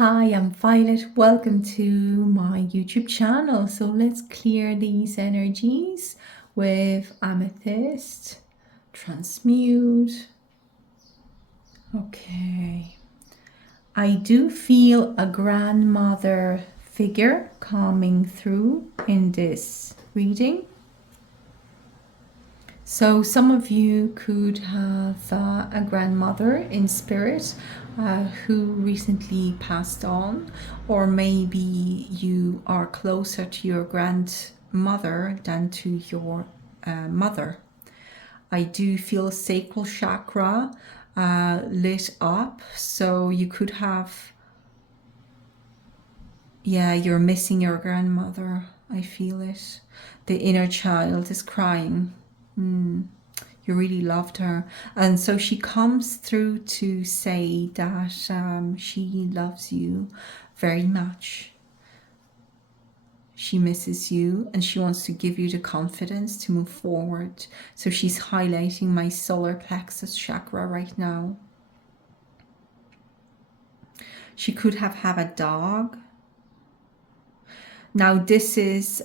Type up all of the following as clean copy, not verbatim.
Hi, I'm Violet. Welcome to my YouTube channel. So let's clear these energies with amethyst, transmute. Okay. I do feel a grandmother figure coming through in this reading. So some of you could have a grandmother in spirit who recently passed on, or maybe you are closer to your grandmother than to your mother. I do feel sacral chakra lit up, so you could have, yeah, you're missing your grandmother. I feel it. The inner child is crying. You really loved her, and so she comes through to say that she loves you very much. She misses you and she wants to give you the confidence to move forward. So she's highlighting my solar plexus chakra right now. She could have had a dog. Now this is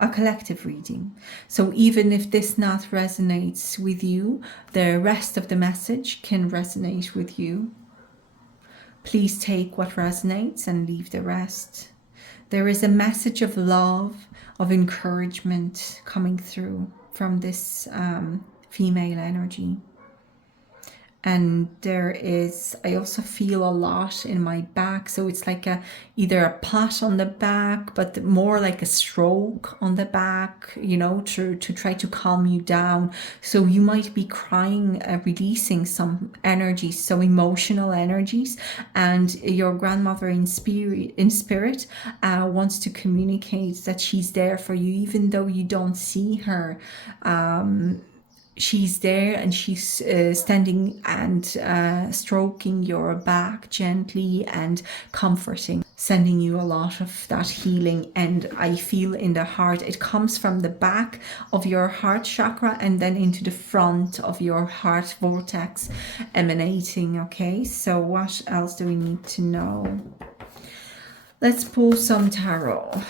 a collective reading. So even if this not resonates with you, the rest of the message can resonate with you. Please take what resonates and leave the rest. There is a message of love, of encouragement coming through from this female energy. And there is, I also feel a lot in my back. So it's like either a pat on the back, but more like a stroke on the back, you know, to try to calm you down. So you might be crying, releasing some energies, so emotional energies. And your grandmother in spirit wants to communicate that she's there for you, even though you don't see her. She's there and she's standing and stroking your back gently and comforting, sending you a lot of that healing. And I feel in the heart, it comes from the back of your heart chakra and then into the front of your heart vortex emanating. Okay, so what else do we need to know? Let's pull some tarot.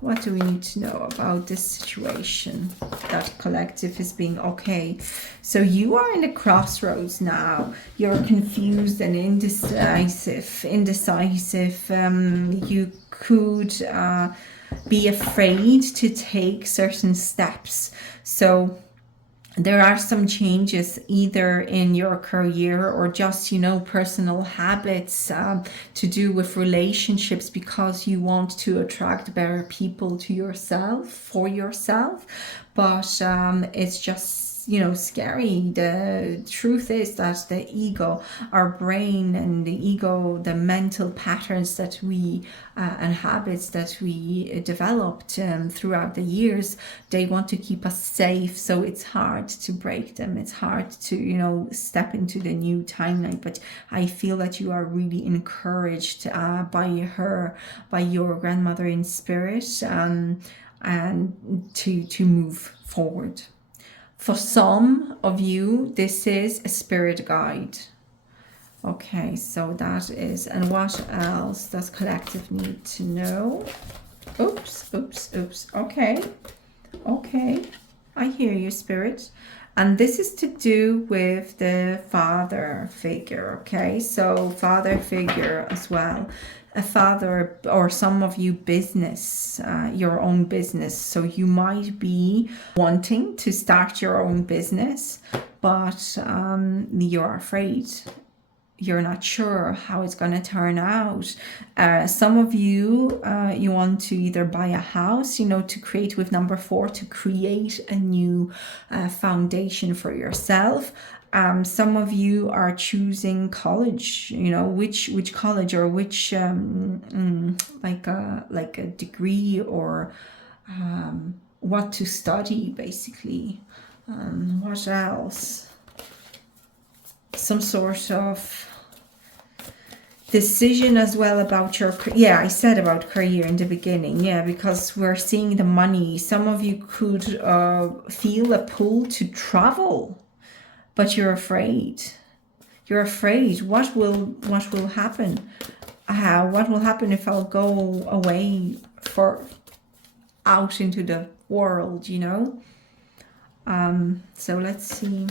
What do we need to know about this situation? That collective is being okay. So you are in the crossroads now. You're confused and indecisive. You could be afraid to take certain steps. So there are some changes either in your career or just, you know, personal habits to do with relationships, because you want to attract better people to yourself, for yourself. But it's just, you know, scary. The truth is that the ego, our brain and the ego, the mental patterns that we and habits that we developed throughout the years, they want to keep us safe. So it's hard to break them. It's hard to, you know, step into the new timeline. But I feel that you are really encouraged by your grandmother in spirit, and to move forward. For some of you, this is a spirit guide. Okay, so that is, and what else does collective need to know? Oops. Okay, I hear you, spirit. And this is to do with the father figure, okay? So father figure as well. A father, or some of you, business, your own business. So you might be wanting to start your own business, but you're afraid. You're not sure how it's going to turn out. Some of you, you want to either buy a house, you know, to create with number 4, to create a new foundation for yourself. Some of you are choosing college, you know, which college or which like a degree, or what to study, basically. What else? Some sort of decision as well about your, yeah, I said about career in the beginning, yeah, because we're seeing the money. Some of you could feel a pull to travel, but you're afraid. You're afraid. What will happen? What will happen if I'll go away out into the world, you know? So let's see.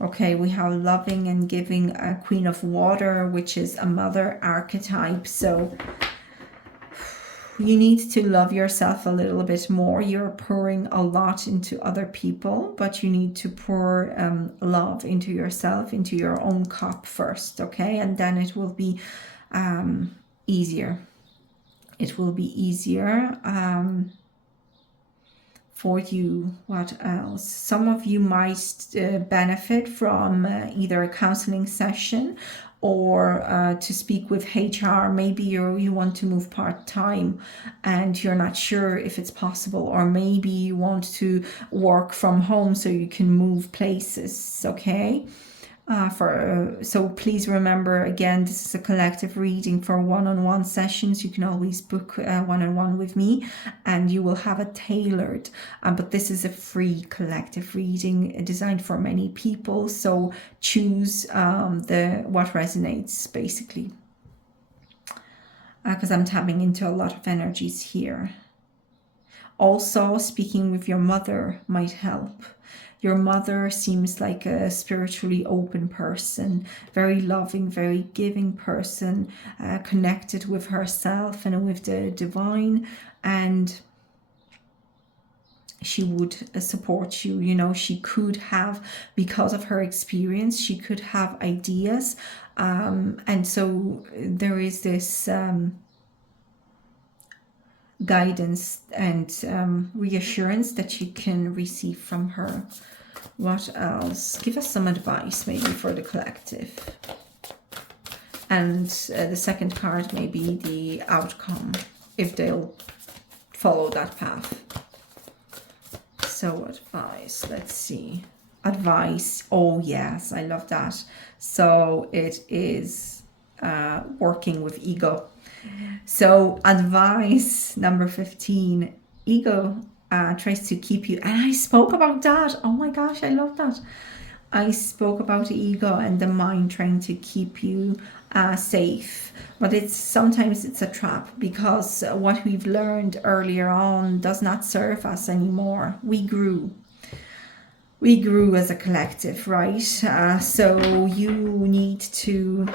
Okay, we have loving and giving, a Queen of Water, which is a mother archetype. So you need to love yourself a little bit more. You're pouring a lot into other people, but you need to pour love into yourself, into your own cup first, okay? And then it will be easier. It will be easier for you. What else? Some of you might benefit from either a counseling session or to speak with HR. Maybe you want to move part-time and you're not sure if it's possible, or maybe you want to work from home so you can move places, okay? So please remember, again, this is a collective reading. For one-on-one sessions, you can always book one-on-one with me and you will have it tailored, but this is a free collective reading designed for many people, so choose what resonates, basically, because I'm tapping into a lot of energies here. Also, speaking with your mother might help. Your mother seems like a spiritually open person, very loving, very giving person, connected with herself and with the divine, and she would support you. You know, she could have, because of her experience, she could have ideas, and so there is this guidance and reassurance that you can receive from her. What else? Give us some advice maybe for the collective. And the second card may be the outcome, if they'll follow that path. So advice, let's see. Advice, oh yes, I love that. So it is working with ego. So advice number 15, ego tries to keep you, and I spoke about that. Oh my gosh, I love that. I spoke about the ego and the mind trying to keep you safe, but sometimes it's a trap, because what we've learned earlier on does not serve us anymore. We grew as a collective, right? So you need to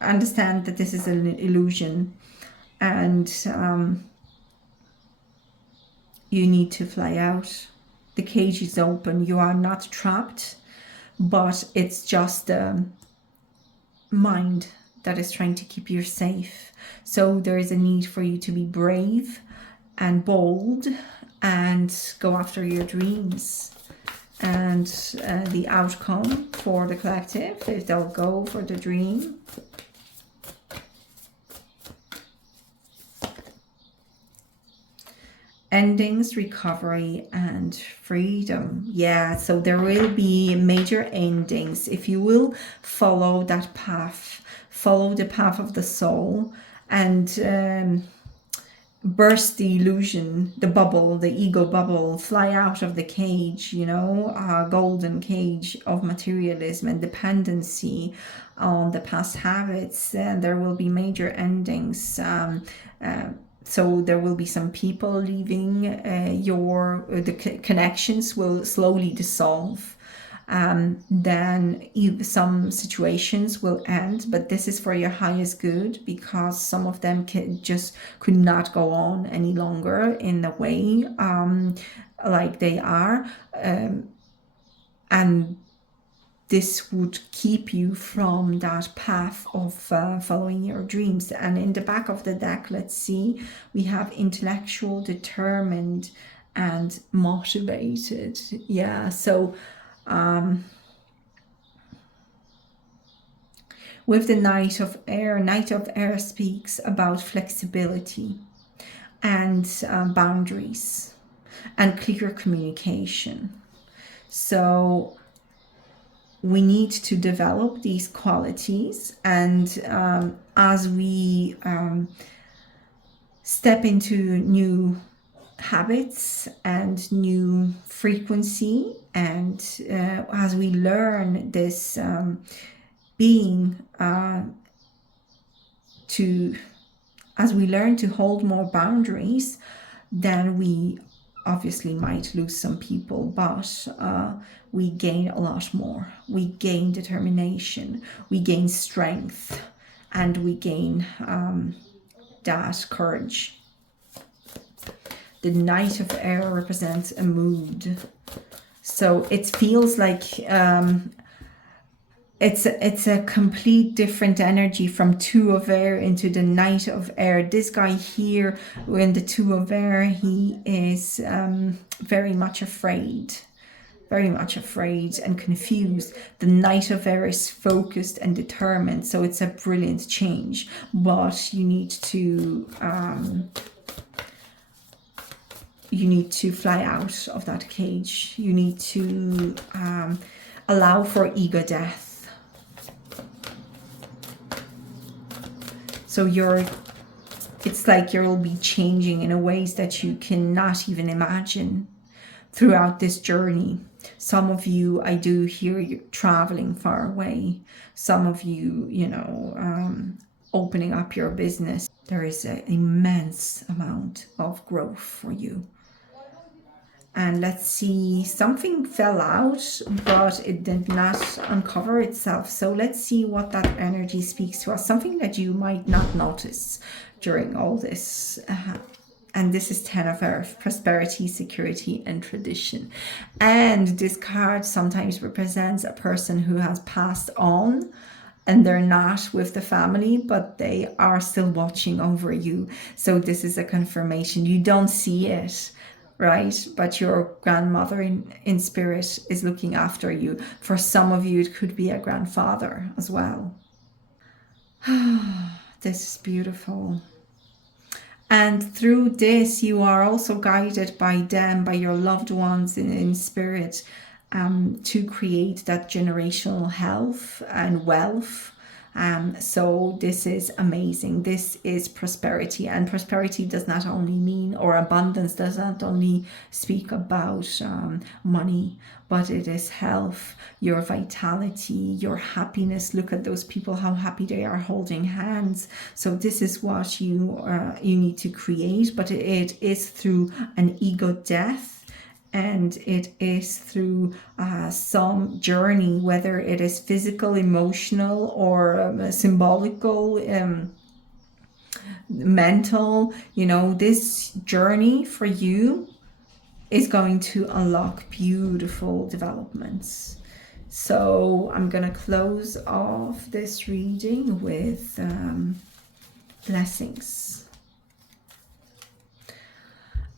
understand that this is an illusion, and you need to fly out. The cage is open. You are not trapped, but it's just the mind that is trying to keep you safe. So there is a need for you to be brave and bold and go after your dreams. And the outcome for the collective, if they'll go for the dream. Endings, recovery, and freedom. Yeah, so there will be major endings if you will follow that path, follow the path of the soul, and burst the illusion, the bubble, the ego bubble, fly out of the cage, you know, golden cage of materialism and dependency on the past habits. And there will be major endings. So there will be some people leaving, the connections will slowly dissolve. Then some situations will end, but this is for your highest good, because some of them could not go on any longer in the way like they are. And this would keep you from that path of following your dreams. And in the back of the deck, let's see, we have intellectual, determined, and motivated. Yeah, so with the Knight of Air speaks about flexibility and boundaries and clear communication. So we need to develop these qualities, and as we step into new habits and new frequency. And as we learn this being as we learn to hold more boundaries, then we obviously might lose some people, but we gain a lot more. We gain determination, we gain strength, and we gain that courage. The Knight of Air represents a mood. So it feels like it's a complete different energy from Two of Air into the Knight of Air. This guy here, in the Two of Air, he is very much afraid and confused. The Knight of Air is focused and determined, so it's a brilliant change. But you need to fly out of that cage. You need to allow for ego death. So it's like you'll be changing in a ways that you cannot even imagine throughout this journey. Some of you, I do hear you traveling far away. Some of you, opening up your business. There is an immense amount of growth for you. And let's see, something fell out, but it did not uncover itself. So let's see what that energy speaks to us. Something that you might not notice during all this. And this is Ten of Earth, prosperity, security, and tradition. And this card sometimes represents a person who has passed on, and they're not with the family, but they are still watching over you. So this is a confirmation. You don't see it, right? But your grandmother in spirit is looking after you. For some of you, it could be a grandfather as well. This is beautiful. And through this, you are also guided by them, by your loved ones in spirit, to create that generational health and wealth. So this is amazing. This is prosperity, and prosperity does not only mean, or abundance does not only speak about money, but it is health, your vitality, your happiness. Look at those people, how happy they are holding hands. So this is what you need to create, but it is through an ego death. And it is through some journey, whether it is physical, emotional, or symbolical, mental. This journey for you is going to unlock beautiful developments. So I'm going to close off this reading with blessings.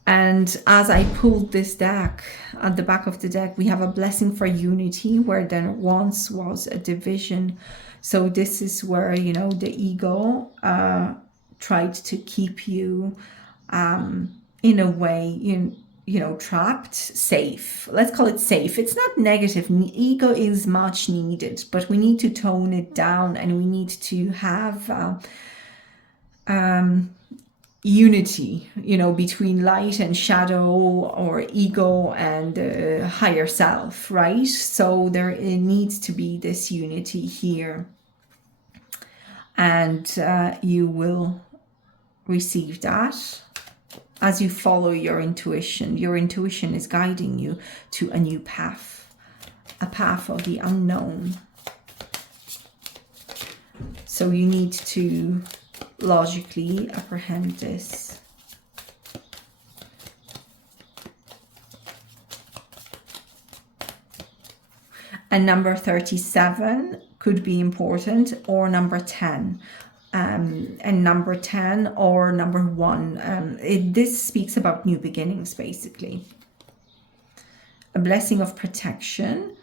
And as I pulled this deck, at the back of the deck, we have a blessing for unity where there once was a division. So this is where, the ego tried to keep you in a way, trapped, safe. Let's call it safe. It's not negative. Ego is much needed, but we need to tone it down, and we need to have unity, between light and shadow, or ego and higher self, right? So there needs to be this unity here, and you will receive that as you follow your intuition. Your intuition is guiding you to a new path, a path of the unknown. So you need to logically apprehend this. And number 37 could be important, or number 10. And number 10 or number 1. This speaks about new beginnings, basically. A blessing of protection.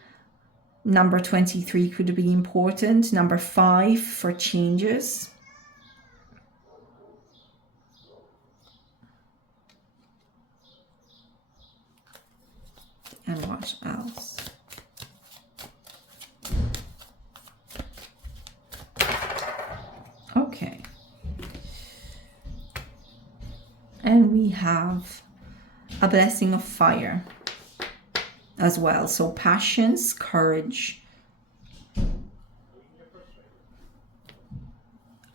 Number 23 could be important. Number 5 for changes. And what else? Okay. And we have a blessing of fire as well. So passions, courage,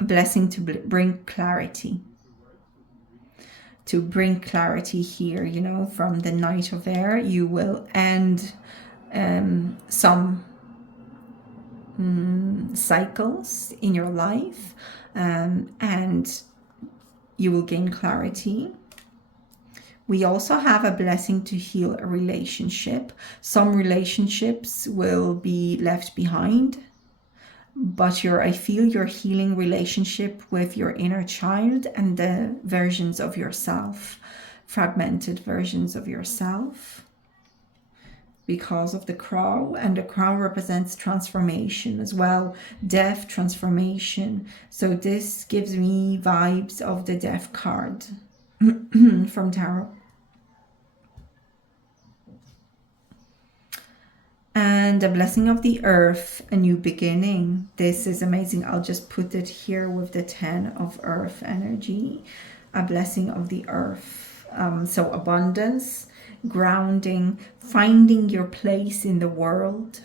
a blessing to bring clarity. To bring clarity here, you know, from the Knight of Air, you will end some cycles in your life, and you will gain clarity. We also have a blessing to heal a relationship. Some relationships will be left behind, but I feel you're healing relationship with your inner child and the versions of yourself, fragmented versions of yourself, because of the crow, and the crow represents transformation as well, death, transformation. So this gives me vibes of the death card from tarot. And the blessing of the earth, a new beginning. This is amazing. I'll just put it here with the 10 of earth energy, a blessing of the earth. So abundance, grounding, finding your place in the world.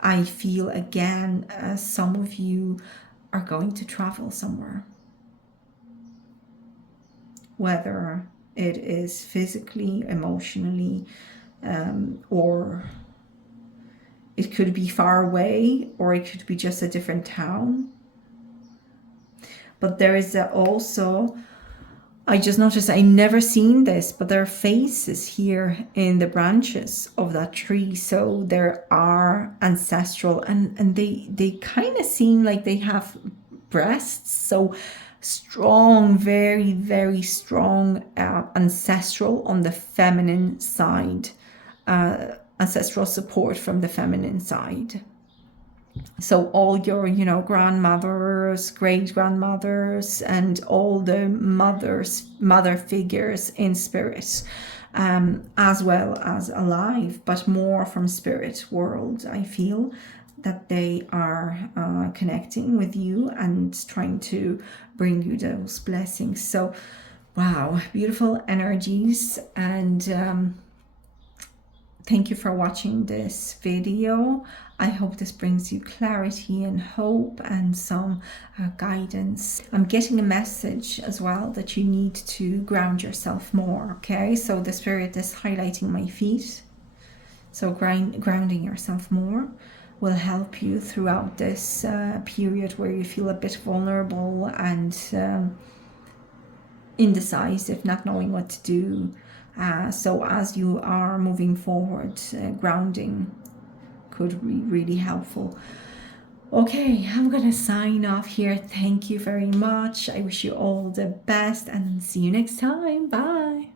I feel again, some of you are going to travel somewhere, whether it is physically, emotionally, or it could be far away, or it could be just a different town. But there is also, I just noticed, I never seen this, but there are faces here in the branches of that tree. So there are ancestral, and they kind of seem like they have breasts. So strong, very, very strong ancestral on the feminine side. Ancestral support from the feminine side. So all your, you know, grandmothers, great grandmothers, and all the mother figures in spirit, as well as alive, but more from spirit world. I feel that they are connecting with you and trying to bring you those blessings. So wow, beautiful energies. And thank you for watching this video. I hope this brings you clarity and hope and some guidance. I'm getting a message as well that you need to ground yourself more, okay? So the spirit is highlighting my feet. So grounding yourself more will help you throughout this period where you feel a bit vulnerable and indecisive, not knowing what to do. So as you are moving forward, grounding could be really helpful. Okay, I'm gonna sign off here. Thank you very much. I wish you all the best and see you next time. Bye.